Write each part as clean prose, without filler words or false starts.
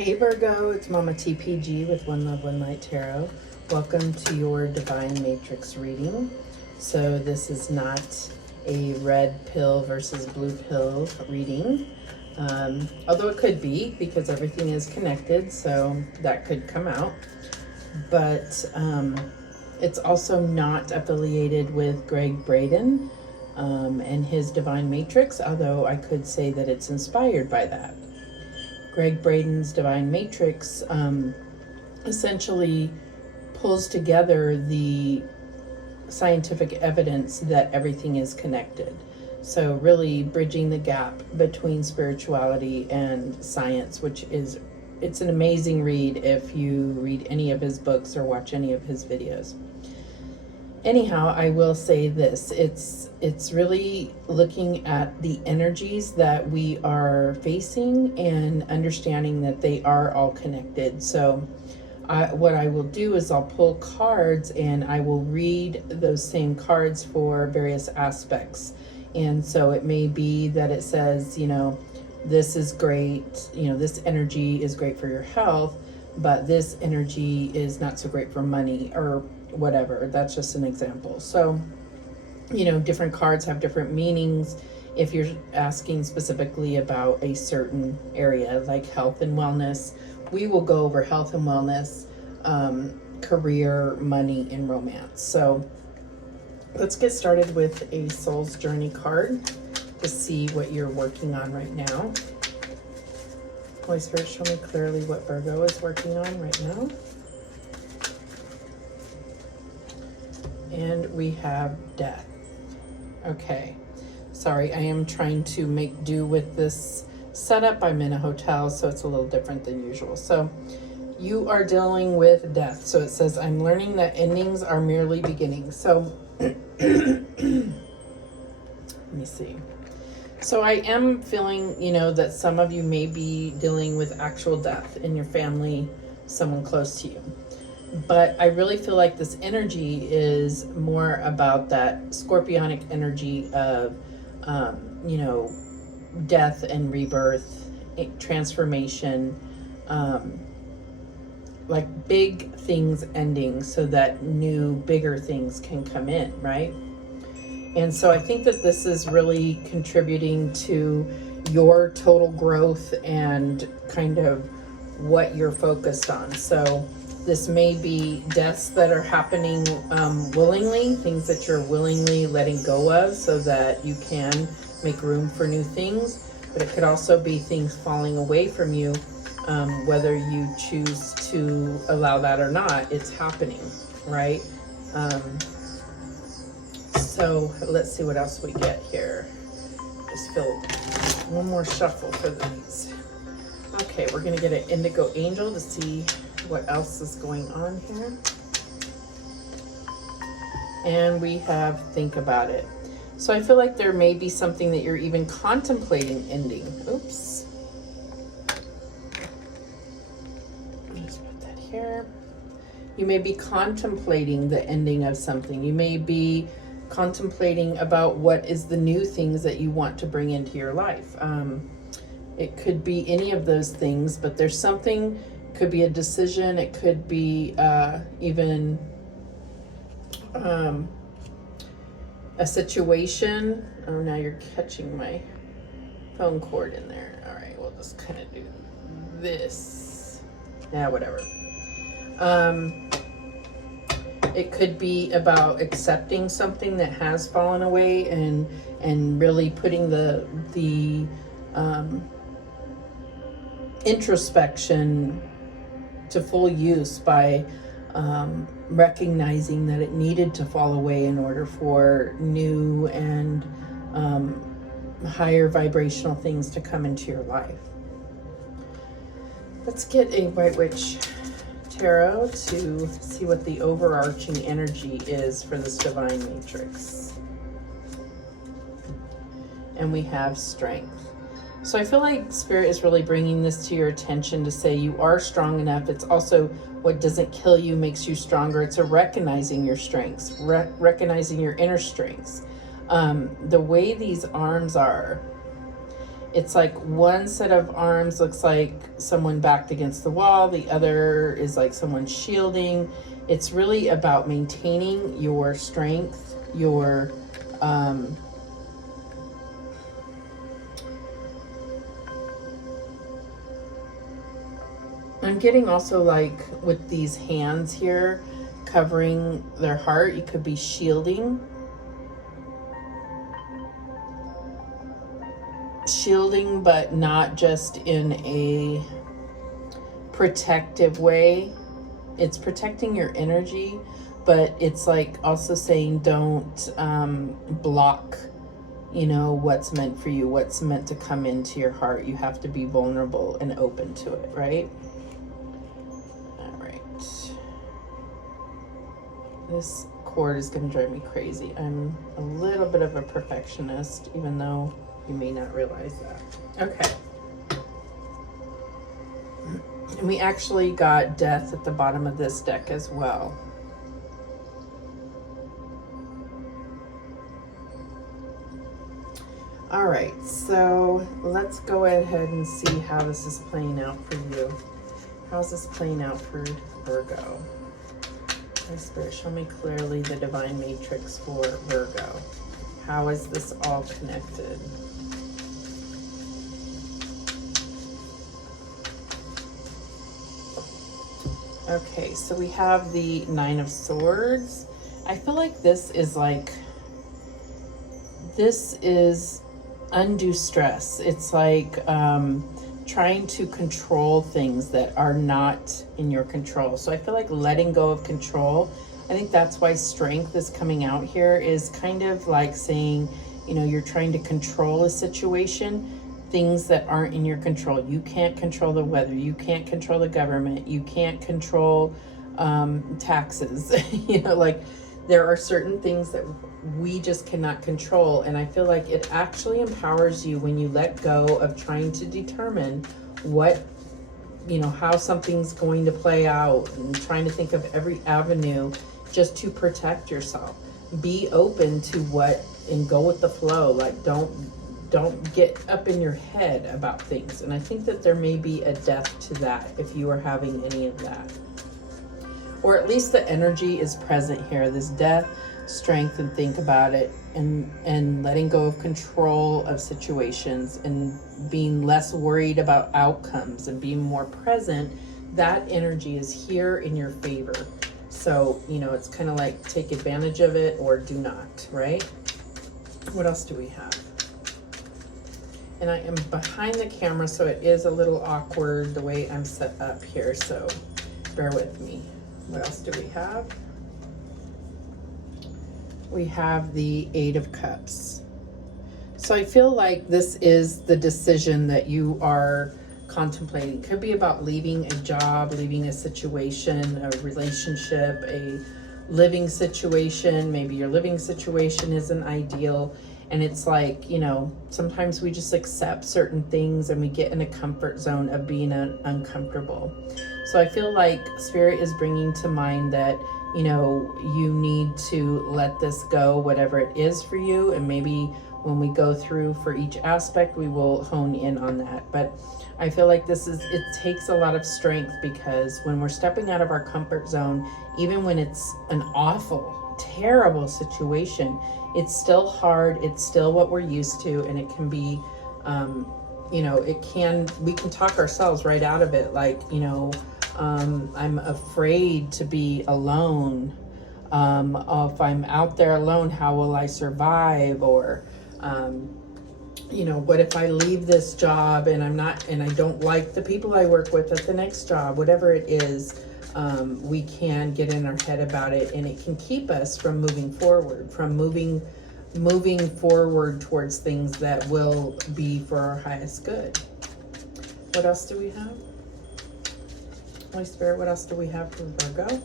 Hey Virgo, it's Mama TPG with One Love, One Light Tarot. Welcome to your Divine Matrix reading. So this is not a red pill versus blue pill reading, although it could be because everything is connected, so that could come out. But it's also not affiliated with Greg Braden and his Divine Matrix, although I could say that it's inspired by that. Greg Braden's Divine Matrix essentially pulls together the scientific evidence that everything is connected. So really bridging the gap between spirituality and science, which is, it's an amazing read if you read any of his books or watch any of his videos. Anyhow, I will say this, it's really looking at the energies that we are facing and understanding that they are all connected. So what I will do is I'll pull cards and I will read those same cards for various aspects. And so it may be that it says, you know, this is great, you know, this energy is great for your health, but this energy is not so great for money or whatever. That's just an example. So, you know, different cards have different meanings. If you're asking specifically about a certain area like health and wellness, we will go over health and wellness, career, money, and romance. So let's get started with a Soul's Journey card to see what you're working on right now. Holy Spirit, show me clearly what Virgo is working on right now. And we have death. Okay, sorry, I am trying to make do with this setup. I'm in a hotel, so it's a little different than usual. So you are dealing with death. So it says, I'm learning that endings are merely beginnings. So let me see. So I am feeling, you know, that some of you may be dealing with actual death in your family, someone close to you. But I really feel like this energy is more about that scorpionic energy of, you know, death and rebirth, transformation, like big things ending so that new, bigger things can come in, right? And so I think that this is really contributing to your total growth and kind of what you're focused on. So this may be deaths that are happening willingly, things that you're willingly letting go of so that you can make room for new things. But it could also be things falling away from you, whether you choose to allow that or not, it's happening, right? So let's see what else we get here. Just feel one more shuffle for these. Okay, we're gonna get an Indigo Angel to see what else is going on here. And we have Think About It. So I feel like there may be something that you're even contemplating ending. Oops. Let's put that here. You may be contemplating the ending of something. You may be contemplating about what is the new things that you want to bring into your life. It could be any of those things, but there's something. Could be a decision, it could be even a situation. Oh, now you're catching my phone cord in there. All right, we'll just kind of do this. Yeah, whatever. It could be about accepting something that has fallen away and really putting the introspection to full use by recognizing that it needed to fall away in order for new and higher vibrational things to come into your life. Let's get a White Witch Tarot to see what the overarching energy is for this Divine Matrix. And we have Strength. So I feel like Spirit is really bringing this to your attention to say you are strong enough. It's also what doesn't kill you makes you stronger. It's a recognizing your strengths, recognizing your inner strengths. The way these arms are, It's like one set of arms looks like someone backed against the wall. The other is like someone shielding. It's really about maintaining your strength, your I'm getting also like with these hands here covering their heart, you could be shielding. Shielding, but not just in a protective way. It's protecting your energy, but it's like also saying don't block, you know, what's meant for you, what's meant to come into your heart. You have to be vulnerable and open to it, right? All right. This cord is going to drive me crazy. I'm a little bit of a perfectionist, even though you may not realize that. Okay. And we actually got death at the bottom of this deck as well. All right, so let's go ahead and see how this is playing out for you. How's this playing out for Virgo? My Spirit, show me clearly the divine matrix for Virgo. How is this all connected? Okay, so we have the Nine of Swords. I feel like this is undue stress. It's like trying to control things that are not in your control. So I feel like letting go of control. I think that's why strength is coming out here, is kind of like saying, you know, you're trying to control a situation, things that aren't in your control. You can't control the weather. You can't control the government. You can't control taxes. You know, like there are certain things that we just cannot control. And I feel like it actually empowers you when you let go of trying to determine what, you know, how something's going to play out and trying to think of every avenue just to protect yourself. Be open to what and go with the flow. Like don't get up in your head about things. And I think that there may be a death to that if you are having any of that. Or at least the energy is present here. This death, strength, and think about it, and letting go of control of situations and being less worried about outcomes and being more present. That energy is here in your favor. So, you know, it's kind of like take advantage of it or do not, right? What else do we have? And I am behind the camera, so it is a little awkward the way I'm set up here, so bear with me. What else do we have? We have the Eight of Cups. So I feel like this is the decision that you are contemplating. Could be about leaving a job, leaving a situation, a relationship, a living situation. Maybe your living situation isn't ideal. And it's like, you know, sometimes we just accept certain things and we get in a comfort zone of being uncomfortable. So I feel like Spirit is bringing to mind that, you know, you need to let this go, whatever it is for you. And maybe when we go through for each aspect, we will hone in on that. But I feel like it takes a lot of strength, because when we're stepping out of our comfort zone, even when it's an awful, terrible situation, it's still hard. It's still what we're used to. And it can be, you know, we can talk ourselves right out of it. Like, you know, I'm afraid to be alone. If I'm out there alone, how will I survive? Or, you know, what if I leave this job and I don't like the people I work with at the next job? Whatever it is, we can get in our head about it, and it can keep us from moving forward, towards things that will be for our highest good. What else do we have? Holy Spirit, what else do we have for Virgo?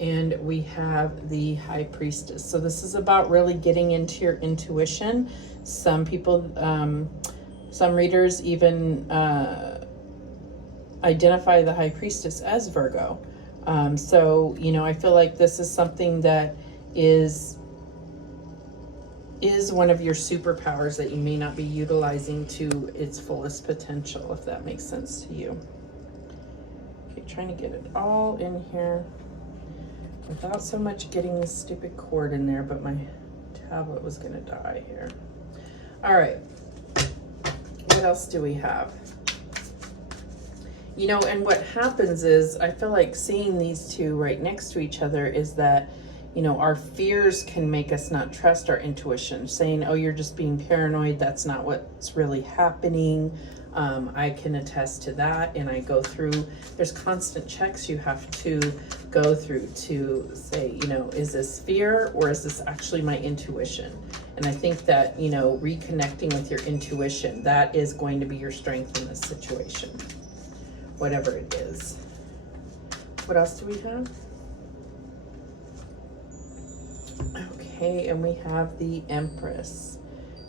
And we have the High Priestess. So this is about really getting into your intuition. Some people, some readers even identify the High Priestess as Virgo. So, you know, I feel like this is something that is is one of your superpowers that you may not be utilizing to its fullest potential, if that makes sense to you. Okay, trying to get it all in here without so much getting this stupid cord in there, but my tablet was gonna die here. All right, what else do we have? You know, and what happens is, I feel like seeing these two right next to each other is that, you know, our fears can make us not trust our intuition, saying, oh, you're just being paranoid. That's not what's really happening. I can attest to that. And I go through, there's constant checks you have to go through to say, you know, is this fear or is this actually my intuition? And I think that, you know, reconnecting with your intuition, that is going to be your strength in this situation, whatever it is. What else do we have? Okay, and we have the Empress.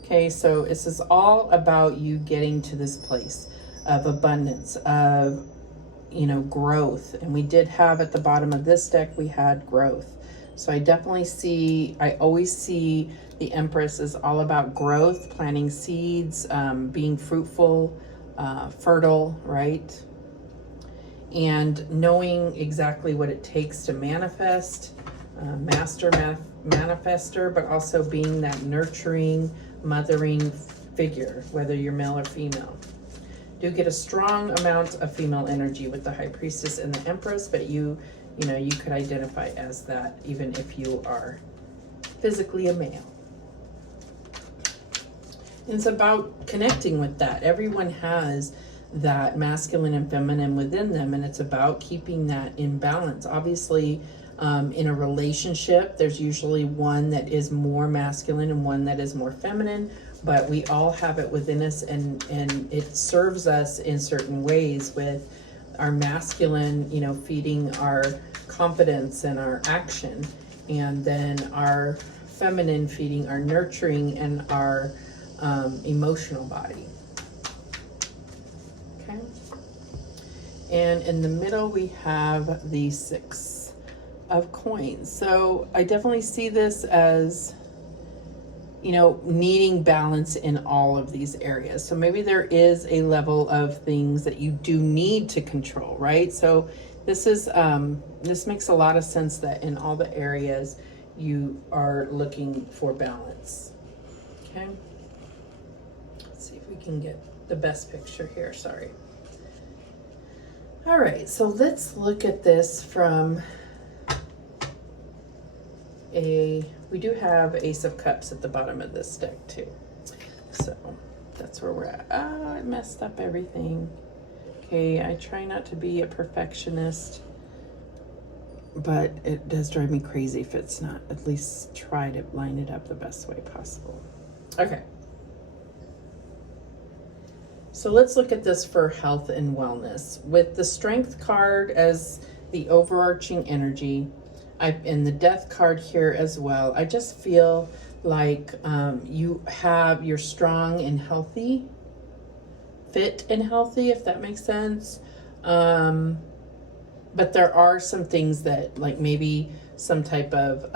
Okay, so this is all about you getting to this place of abundance, of, you know, growth. And we did have at the bottom of this deck, we had growth. So I definitely see, I always see the Empress is all about growth, planting seeds, being fruitful, fertile, right? And knowing exactly what it takes to manifest, manifester, but also being that nurturing, mothering figure, whether you're male or female. Do get a strong amount of female energy with the High Priestess and the Empress, but you know, you could identify as that even if you are physically a male. And it's about connecting with that. Everyone has that masculine and feminine within them, and it's about keeping that in balance. Obviously, in a relationship, there's usually one that is more masculine and one that is more feminine, but we all have it within us, and it serves us in certain ways, with our masculine, you know, feeding our confidence and our action, and then our feminine feeding our nurturing and our emotional body. Okay. And in the middle, we have the Six of Coins. So I definitely see this as, you know, needing balance in all of these areas. So maybe there is a level of things that you do need to control, right? So this is, this makes a lot of sense that in all the areas you are looking for balance. Okay. Let's see if we can get the best picture here. Sorry. All right. So let's look at this from we do have Ace of Cups at the bottom of this deck too. So that's where we're at. Ah, I messed up everything. Okay, I try not to be a perfectionist, but it does drive me crazy if it's not. At least try to line it up the best way possible. Okay. So let's look at this for health and wellness. With the Strength card as the overarching energy, and the Death card here as well, I just feel like you're strong and healthy, fit and healthy, if that makes sense. But there are some things that, like maybe some type of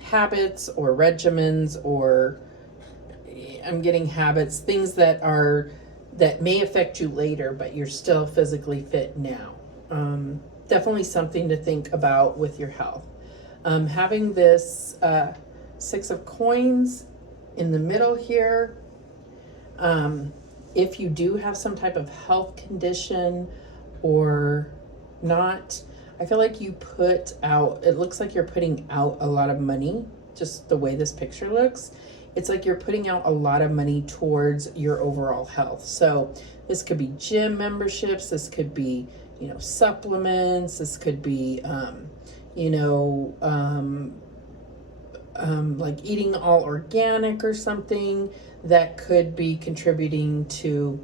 habits or regimens, or I'm getting habits, things that may affect you later, but you're still physically fit now. Definitely something to think about with your health. Having this Six of Coins in the middle here, if you do have some type of health condition or not, I feel like you put out, it looks like you're putting out a lot of money, just the way this picture looks. It's like you're putting out a lot of money towards your overall health. So this could be gym memberships, this could be, you know, supplements, this could be, like eating all organic or something that could be contributing to,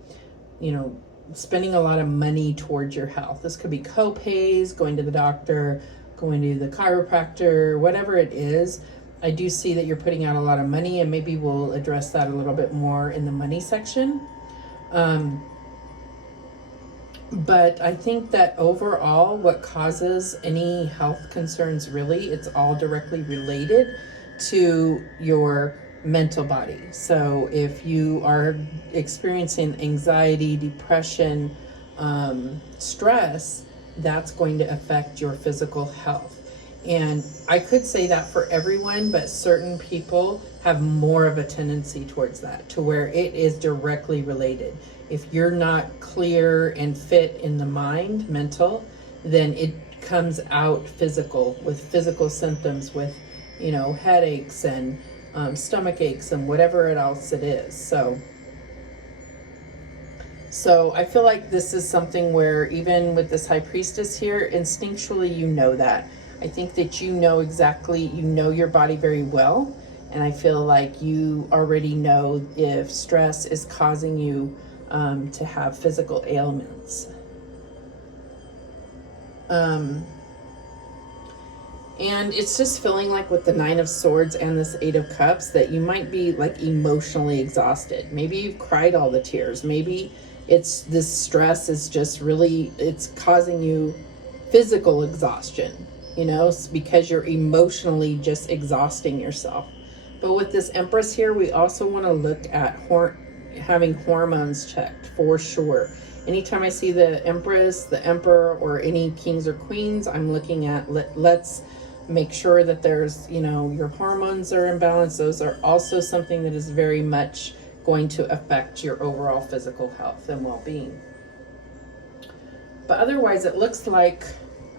you know, spending a lot of money towards your health. This could be co-pays, going to the doctor, going to the chiropractor, whatever it is. I do see that you're putting out a lot of money, and maybe we'll address that a little bit more in the money section. But I think that overall, what causes any health concerns, really, it's all directly related to your mental body. So if you are experiencing anxiety, depression, stress, that's going to affect your physical health. And I could say that for everyone, but certain people have more of a tendency towards that, to where it is directly related. If you're not clear and fit in the mind, mental, then it comes out physical, with physical symptoms, with, you know, headaches and stomach aches and whatever else it is. So I feel like this is something where, even with this high priestess here, instinctually you know that. I think that you know exactly, you know your body very well. And I feel like you already know if stress is causing you to have physical ailments. And it's just feeling like with the Nine of Swords and this Eight of Cups that you might be like emotionally exhausted. Maybe you've cried all the tears. Maybe it's this stress is just really, it's causing you physical exhaustion, you know, because you're emotionally just exhausting yourself. But with this Empress here, we also want to look at having hormones checked for sure. Anytime I see the Empress, the Emperor, or any kings or queens, I'm looking at let's make sure that there's, you know, your hormones are in balance. Those are also something that is very much going to affect your overall physical health and well-being. But otherwise, it looks like,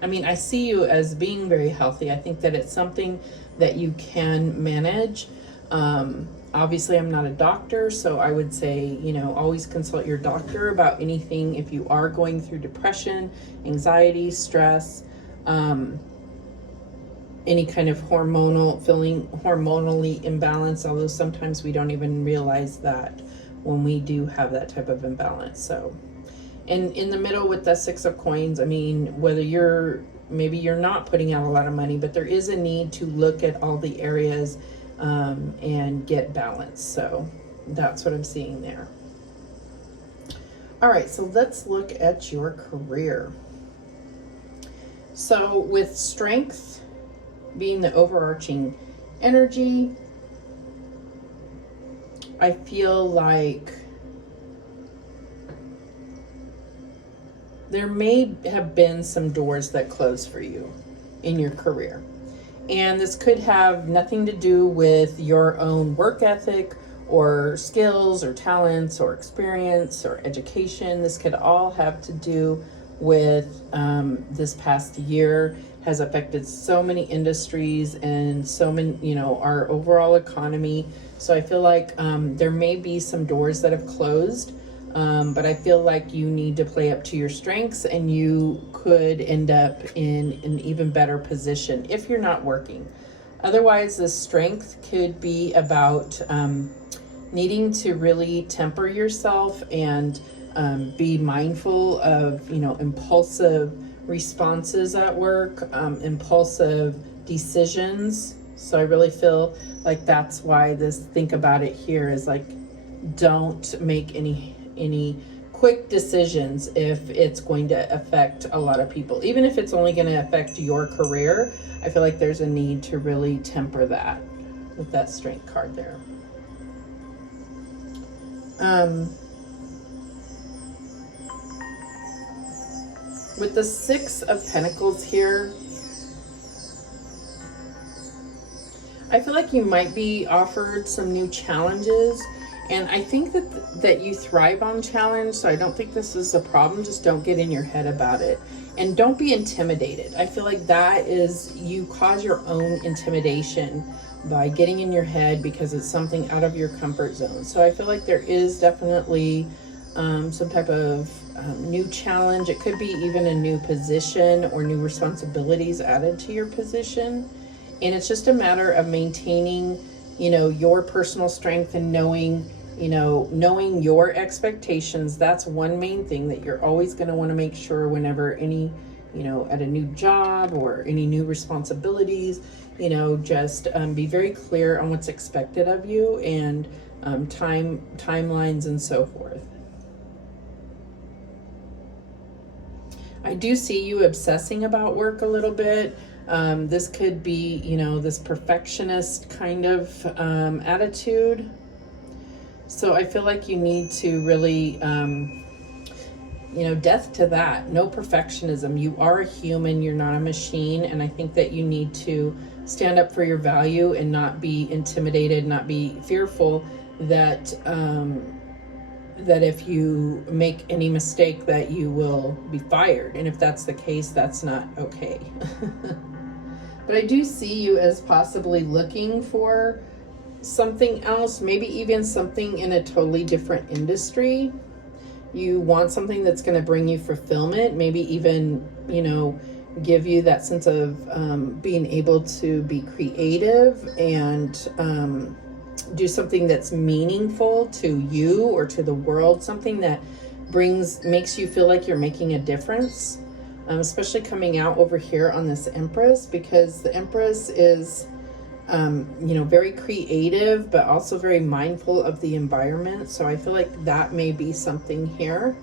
I mean, I see you as being very healthy. I think that it's something that you can manage. Obviously, I'm not a doctor, so I would say, you know, always consult your doctor about anything if you are going through depression, anxiety, stress, any kind of hormonally imbalance, although sometimes we don't even realize that when we do have that type of imbalance. So, and in the middle with the Six of Coins, I mean, whether maybe you're not putting out a lot of money, but there is a need to look at all the areas and get balance. So that's what I'm seeing there. All right, so let's look at your career. So with strength being the overarching energy, I feel like there may have been some doors that closed for you in your career. And this could have nothing to do with your own work ethic or skills or talents or experience or education. This could all have to do with this past year has affected so many industries and so many, you know, our overall economy. So I feel like there may be some doors that have closed, but I feel like you need to play up to your strengths, and you could end up in an even better position if you're not working. Otherwise, the strength could be about needing to really temper yourself and be mindful of, you know, impulsive responses at work, impulsive decisions. So I really feel like that's why this think about it here is like, don't make any quick decisions if it's going to affect a lot of people. Even if it's only going to affect your career, I feel like there's a need to really temper that with that strength card there. With the Six of Pentacles here, I feel like you might be offered some new challenges, and I think that you thrive on challenge, so I don't think this is a problem. Just don't get in your head about it, and don't be intimidated. I feel like that is, you cause your own intimidation by getting in your head because it's something out of your comfort zone. So I feel like there is definitely some type of new challenge. It could be even a new position or new responsibilities added to your position. And it's just a matter of maintaining, you know, your personal strength and knowing your expectations. That's one main thing that you're always going to want to make sure whenever any, you know, at a new job or any new responsibilities, you know, just be very clear on what's expected of you and timelines and so forth. I do see you obsessing about work a little bit. This could be, this perfectionist kind of attitude. So I feel like you need to really, death to that. No perfectionism. You are a human. You're not a machine. And I think that you need to stand up for your value and not be intimidated, not be fearful that that if you make any mistake that you will be fired. And if that's the case, that's not okay. But I do see you as possibly looking for something else, maybe even something in a totally different industry. You want something that's going to bring you fulfillment, maybe even, give you that sense of being able to be creative and do something that's meaningful to you or to the world, something that makes you feel like you're making a difference, especially coming out over here on this Empress, because the Empress is very creative, but also very mindful of the environment. So I feel like that may be something here.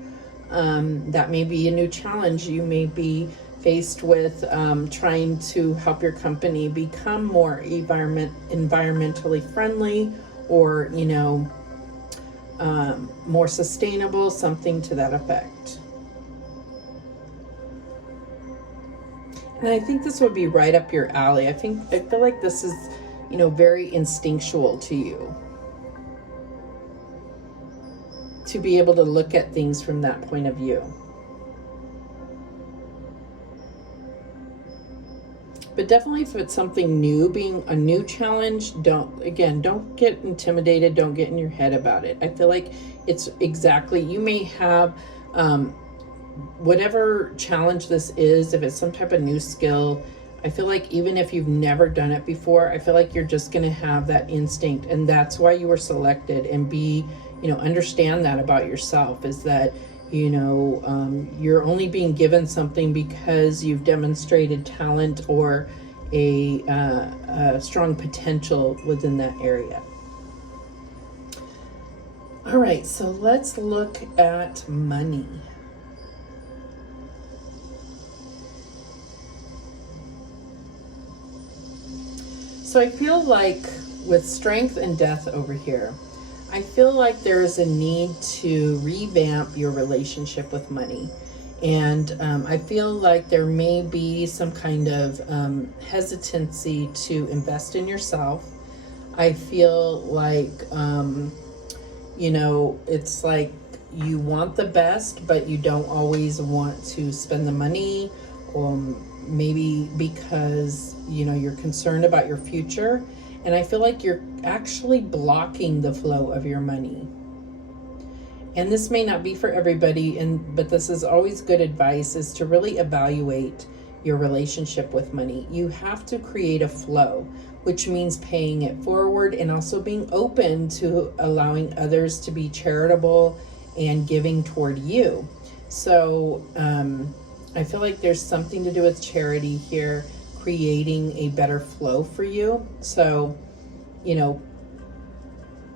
That may be a new challenge. You may be faced with trying to help your company become more environmentally friendly, or more sustainable, something to that effect. And I think this would be right up your alley. I feel like this is, very instinctual to you, to be able to look at things from that point of view. But definitely if it's something new, being a new challenge, don't get intimidated. Don't get in your head about it. I feel like it's you may have whatever challenge this is, if it's some type of new skill, I feel like even if you've never done it before, I feel like you're just going to have that instinct. And that's why you were selected. And understand that about yourself, is that you're only being given something because you've demonstrated talent or a strong potential within that area. All right, so let's look at money. So I feel like with Strength and Death over here, I feel like there is a need to revamp your relationship with money. And I feel like there may be some kind of hesitancy to invest in yourself. I feel like, it's like you want the best, but you don't always want to spend the money, or maybe because, you're concerned about your future. And I feel like you're actually blocking the flow of your money. And this may not be for everybody, but this is always good advice, is to really evaluate your relationship with money. You have to create a flow, which means paying it forward and also being open to allowing others to be charitable and giving toward you. So I feel like there's something to do with charity here, creating a better flow for you. So,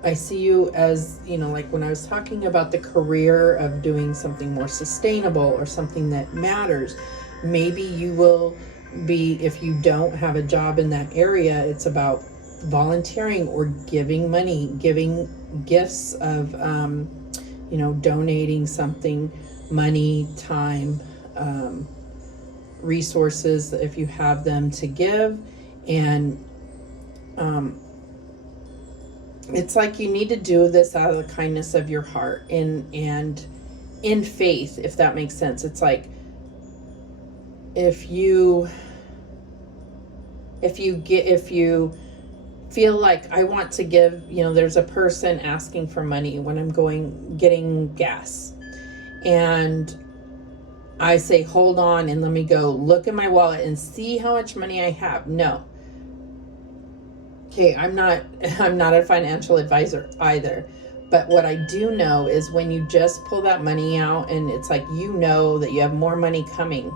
I see you as, like when I was talking about the career of doing something more sustainable or something that matters, maybe you will be, if you don't have a job in that area, it's about volunteering or giving money, giving gifts of, donating something, money, time, resources if you have them to give. And it's like you need to do this out of the kindness of your heart and in faith, if that makes sense. It's like if you feel like, I want to give, there's a person asking for money when I'm getting gas, and I say, hold on and let me go look in my wallet and see how much money I have. No. Okay, I'm not a financial advisor either. But what I do know is when you just pull that money out, and it's like, that you have more money coming.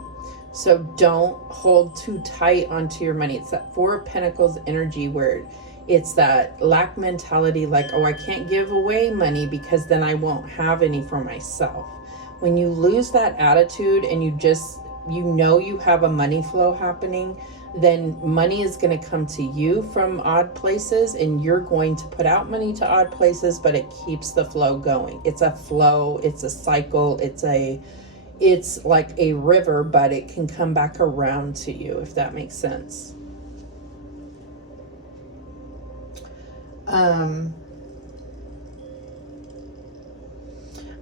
So don't hold too tight onto your money. It's that Four of Pentacles energy where it's that lack mentality, like, oh, I can't give away money because then I won't have any for myself. When you lose that attitude and you have a money flow happening, then money is going to come to you from odd places, and you're going to put out money to odd places, but it keeps the flow going. It's a flow, it's a cycle, it's like a river, but it can come back around to you, if that makes sense.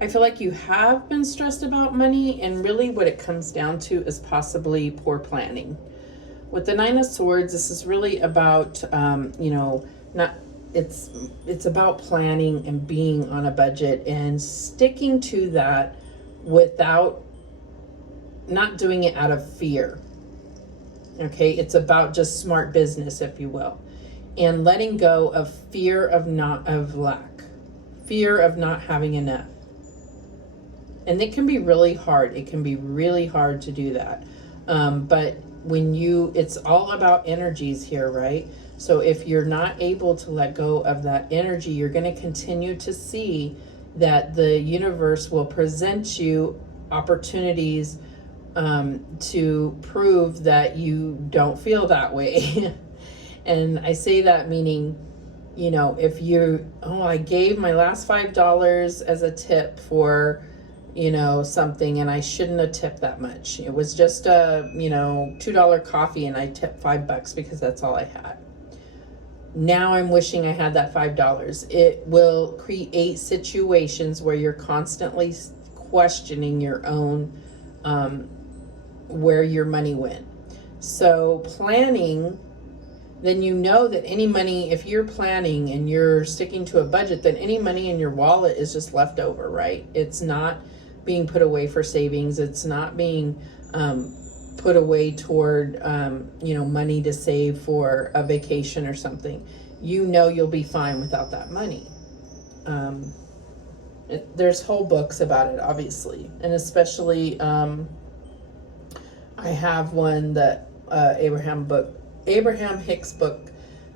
I feel like you have been stressed about money, and really what it comes down to is possibly poor planning. With the Nine of Swords, this is really about, it's about planning and being on a budget and sticking to that without not doing it out of fear. Okay, it's about just smart business, if you will, and letting go of fear of lack, fear of not having enough. And it can be really hard. It can be really hard to do that. But it's all about energies here, right? So if you're not able to let go of that energy, you're going to continue to see that the universe will present you opportunities to prove that you don't feel that way. And I say that meaning, if I gave my last $5 as a tip for something, and I shouldn't have tipped that much. It was just a, $2 coffee, and I tipped $5 because that's all I had. Now I'm wishing I had that $5. It will create situations where you're constantly questioning your own, where your money went. So planning, then that any money, if you're planning and you're sticking to a budget, then any money in your wallet is just left over, right? It's not being put away for savings. It's not being put away toward, money to save for a vacation or something. You'll be fine without that money. There's whole books about it, obviously. And especially, I have one that, Abraham Hicks book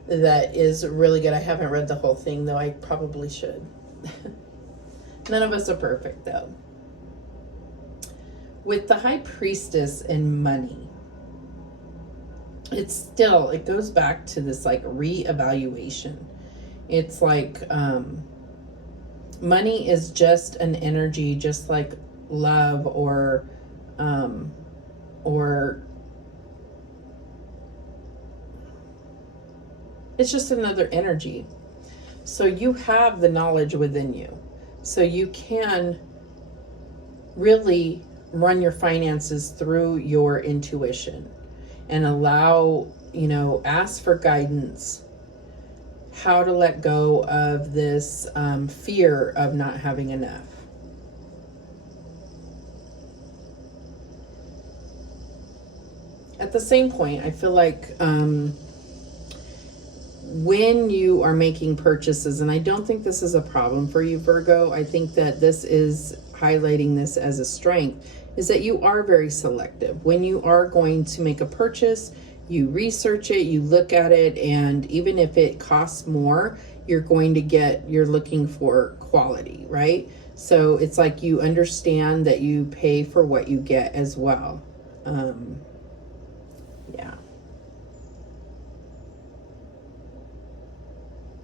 that is really good. I haven't read the whole thing, though I probably should. None of us are perfect, though. With the High Priestess and money, it goes back to this like reevaluation. It's like money is just an energy, just like love or it's just another energy. So you have the knowledge within you. So you can really run your finances through your intuition and allow, ask for guidance, how to let go of this fear of not having enough. At the same point, I feel like when you are making purchases, and I don't think this is a problem for you, Virgo, I think that this is highlighting this as a strength, is that you are very selective. When you are going to make a purchase, you research it, you look at it, and even if it costs more, you're looking for quality, right? So it's like you understand that you pay for what you get as well. Yeah.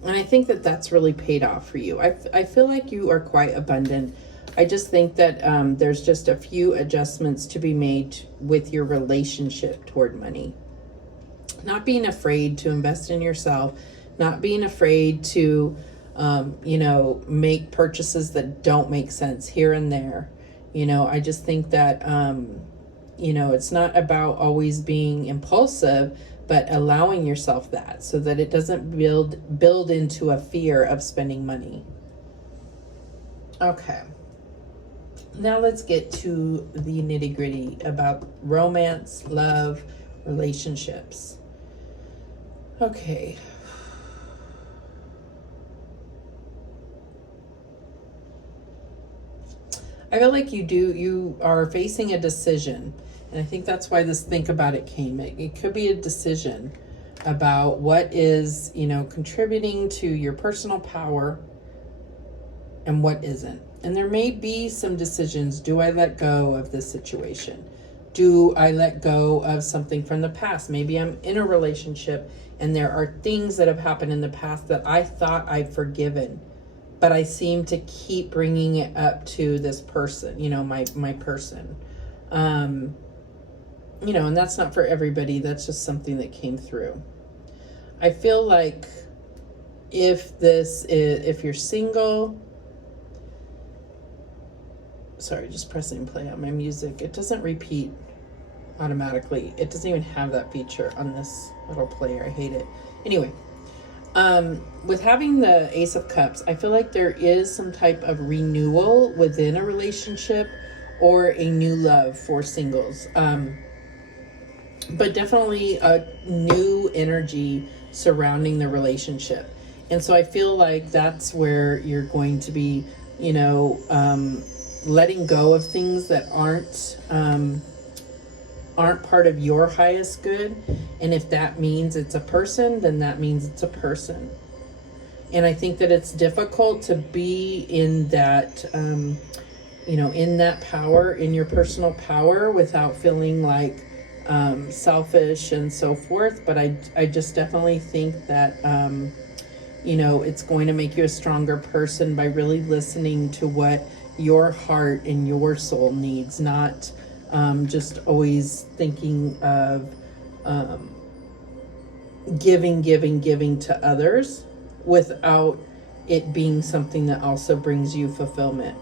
And I think that that's really paid off for you. I feel like you are quite abundant. I just think that there's just a few adjustments to be made with your relationship toward money. Not being afraid to invest in yourself, not being afraid to, make purchases that don't make sense here and there. I just think that, it's not about always being impulsive, but allowing yourself that so that it doesn't build into a fear of spending money. Okay. Now let's get to the nitty-gritty about romance, love, relationships. Okay. I feel like you are facing a decision. And I think that's why this think about it came. It could be a decision about what is, contributing to your personal power and what isn't. And there may be some decisions. Do I let go of this situation? Do I let go of something from the past? Maybe I'm in a relationship and there are things that have happened in the past that I thought I'd forgiven, but I seem to keep bringing it up to this person, my person. And that's not for everybody. That's just something that came through. I feel like if you're single, sorry, just pressing play on my music. It doesn't repeat automatically. It doesn't even have that feature on this little player. I hate it. Anyway, with having the Ace of Cups, I feel like there is some type of renewal within a relationship or a new love for singles. But definitely a new energy surrounding the relationship. And so I feel like that's where you're going to be, letting go of things that aren't part of your highest good. And if that means it's a person, then that means it's a person. And I think that it's difficult to be in that, in that power, in your personal power, without feeling like selfish and so forth. But I just definitely think that, it's going to make you a stronger person by really listening to what your heart and your soul needs, not just always thinking of giving to others without it being something that also brings you fulfillment.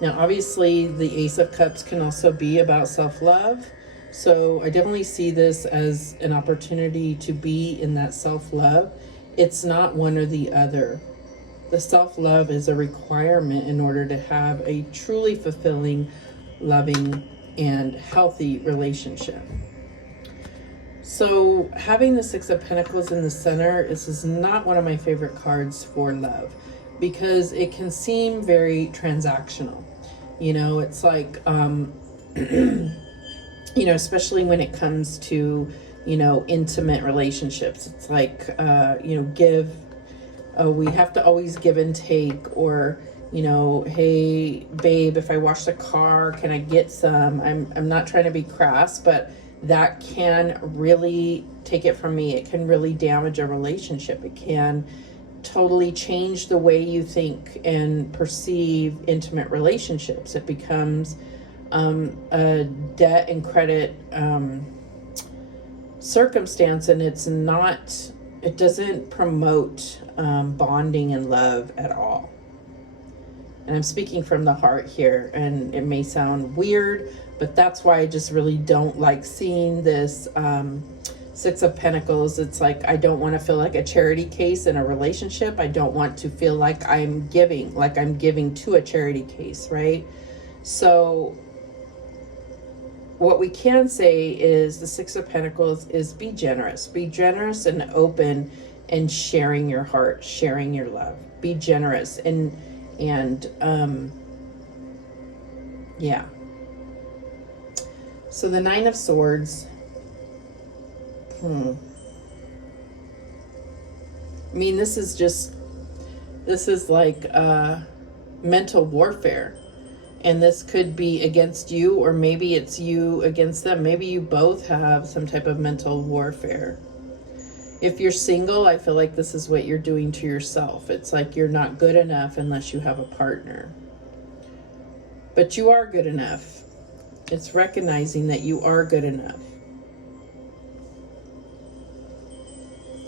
Now, obviously, the Ace of Cups can also be about self-love. So I definitely see this as an opportunity to be in that self-love. It's not one or the other. The self-love is a requirement in order to have a truly fulfilling, loving, and healthy relationship. So having the Six of Pentacles in the center, this is not one of my favorite cards for love, because it can seem very transactional. It's like, especially when it comes to, intimate relationships. It's like, we have to always give and take, or, hey, babe, if I wash the car, can I get some? I'm not trying to be crass, but that can really, take it from me, it can really damage a relationship. It can totally change the way you think and perceive intimate relationships. It becomes a debt and credit circumstance, and it doesn't promote bonding and love at all. And I'm speaking from the heart here, and it may sound weird, but that's why I just really don't like seeing this Six of Pentacles. It's like, I don't want to feel like a charity case in a relationship. I don't want to feel like I'm giving to a charity case, right? So what we can say is the Six of Pentacles is be generous and open, and sharing your heart, sharing your love. Be generous and yeah. So the Nine of Swords. I mean, this is like mental warfare. And this could be against you, or maybe it's you against them. Maybe you both have some type of mental warfare. If you're single, I feel like this is what you're doing to yourself. It's like you're not good enough unless you have a partner. But you are good enough. It's recognizing that you are good enough.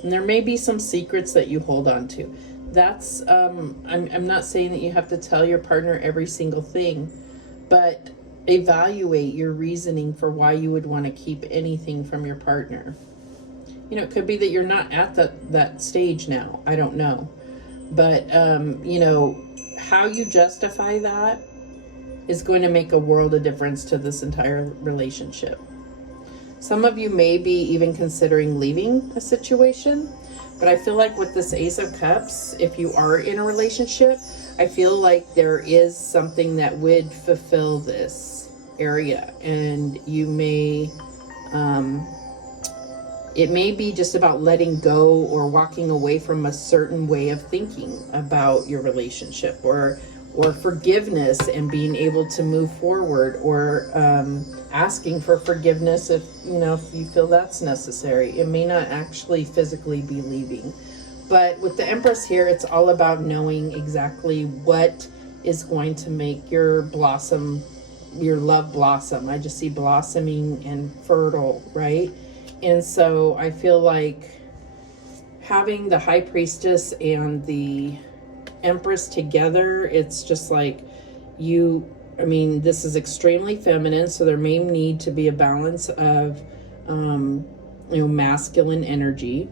And there may be some secrets that you hold on to. That's, I'm not saying that you have to tell your partner every single thing, but evaluate your reasoning for why you would want to keep anything from your partner. It could be that you're not at that stage now. I don't know. But, how you justify that is going to make a world of difference to this entire relationship. Some of you may be even considering leaving a situation. But I feel like with this Ace of Cups, if you are in a relationship, I feel like there is something that would fulfill this area. And you may, it may be just about letting go or walking away from a certain way of thinking about your relationship, or or forgiveness and being able to move forward, or asking for forgiveness if you feel that's necessary. It may not actually physically be leaving. But with the Empress here, it's all about knowing exactly what is going to make your love blossom. I just see blossoming and fertile, right? And so I feel like having the High Priestess and the Empress together, it's just like this is extremely feminine, so there may need to be a balance of masculine energy.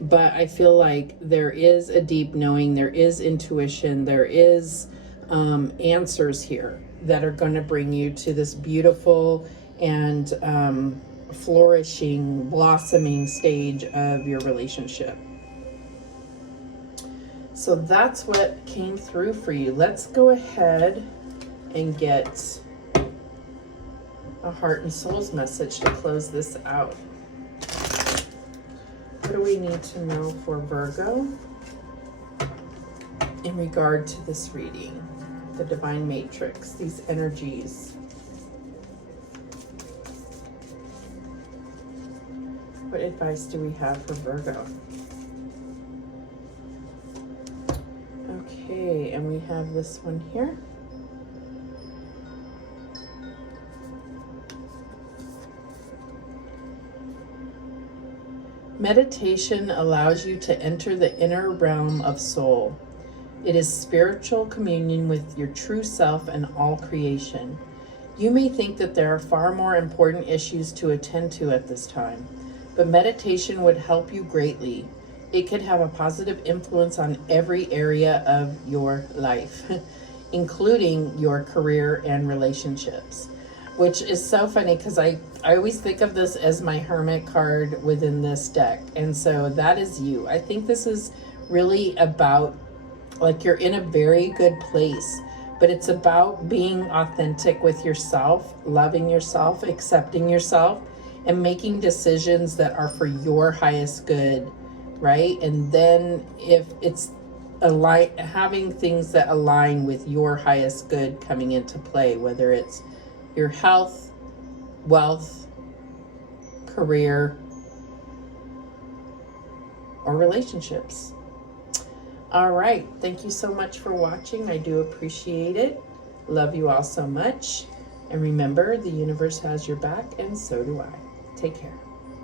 But I feel like there is a deep knowing, there is intuition, there is answers here that are going to bring you to this beautiful and flourishing, blossoming stage of your relationship. So that's what came through for you. Let's go ahead and get a heart and soul's message to close this out. What do we need to know for Virgo in regard to this reading? The Divine Matrix, these energies. What advice do we have for Virgo? Okay, and we have this one here. Meditation allows you to enter the inner realm of soul. It is spiritual communion with your true self and all creation. You may think that there are far more important issues to attend to at this time, but meditation would help you greatly. It could have a positive influence on every area of your life, including your career and relationships. Which is so funny because I always think of this as my Hermit card within this deck. And so that is you. I think this is really about, like, you're in a very good place, but it's about being authentic with yourself, loving yourself, accepting yourself, and making decisions that are for your highest good, right? And then if it's having things that align with your highest good coming into play, whether it's your health, wealth, career, or relationships. All right. Thank you so much for watching. I do appreciate it. Love you all so much. And remember, the universe has your back, and so do I. Take care.